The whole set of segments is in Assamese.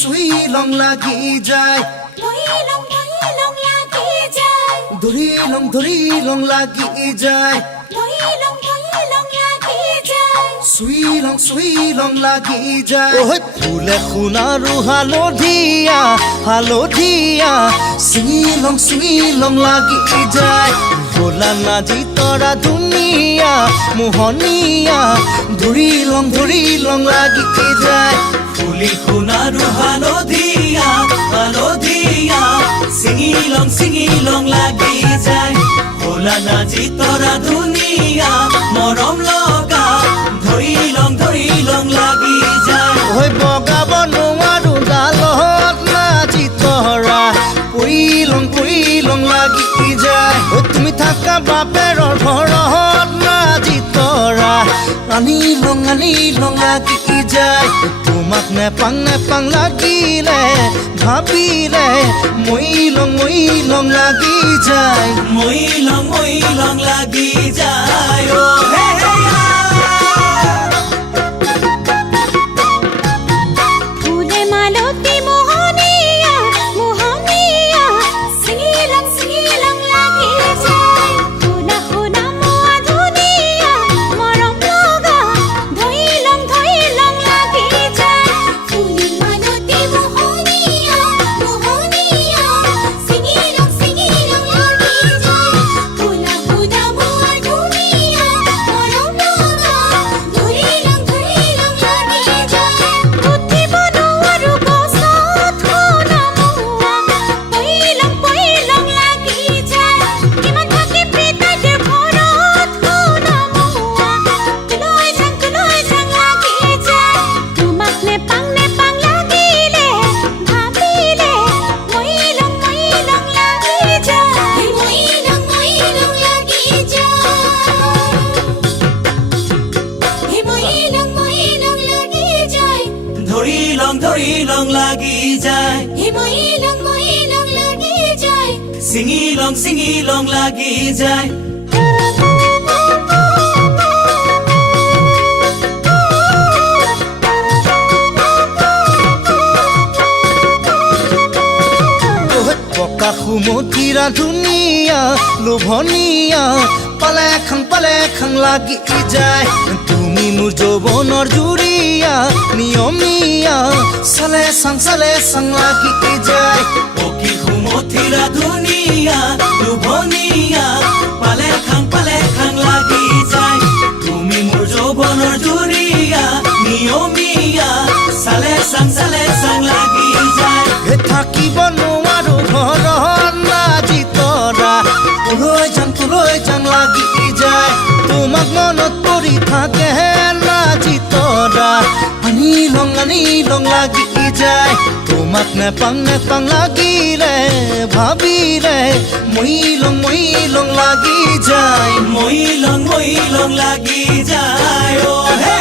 সুই লং লাগি যায় ধৰি লং লাগি যায় সুই লং লাগি যায় ওই ফুলে খুনাৰু হালধীয়া সুই লং লাগি যায় ভোলা নাজি তৰা ধুনীয়া মোহনীয়া ধৰি লং লাগি যায় ফুলি খুনাৰু হালধীয়া ছিঙি লং লাগি যায় ভোলা নাজি তৰা ধুনীয়া মৰম লগা ধৰি লং লাগি যায় হৈ বগাব নোৱাৰো ডালত নাজি তৰা পৰি লং লাগি যায় ঐ তুমি থাকা বাপেৰৰ ঘৰত নাজি তৰা আনি লং লাগি যায় তোমাক নেপাং লাগিলে ভাবিলে মই লং লাগি যায় মই লং লাগি যায় ও হে ধৰি লং লাগি যায় ছিঙি লং লাগি যায় পকা সুমথিৰা ধুনীয়া লোভনীয়া পালে খাং লাগি যায় তুমি মোৰ যৌৱনৰ জুৰিয়া নিয়মীয়া চালে চাং লাগি যায় পকি সুমথিৰা ধুনীয়া লোভনীয়া পালে খাং লাগি যায় তুমি মোৰ যৌৱনৰ জুৰিয়া নিয়মীয়া চালে চাং লাগি যায় থাকিব নোৱাৰো ঘৰত নাজি তৰা তোলৈ যাং লাগি যায় তোমাক মনত পৰি থাকে নাজি তৰা আনি লং লাগি যায় তোমাক নেপাং লাগিলে ভাবিলে মই লং লাগি যায় মই লং লাগি যায় ও হে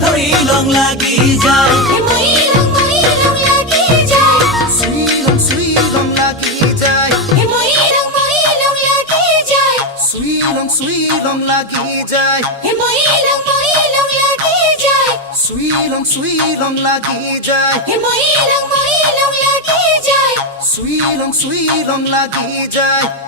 ধৰি লং লাগি যায় সুই লং লাগি যায় সুই লং লাগি যায় সুই লং লাগি যায় সুই লং লাগি যায়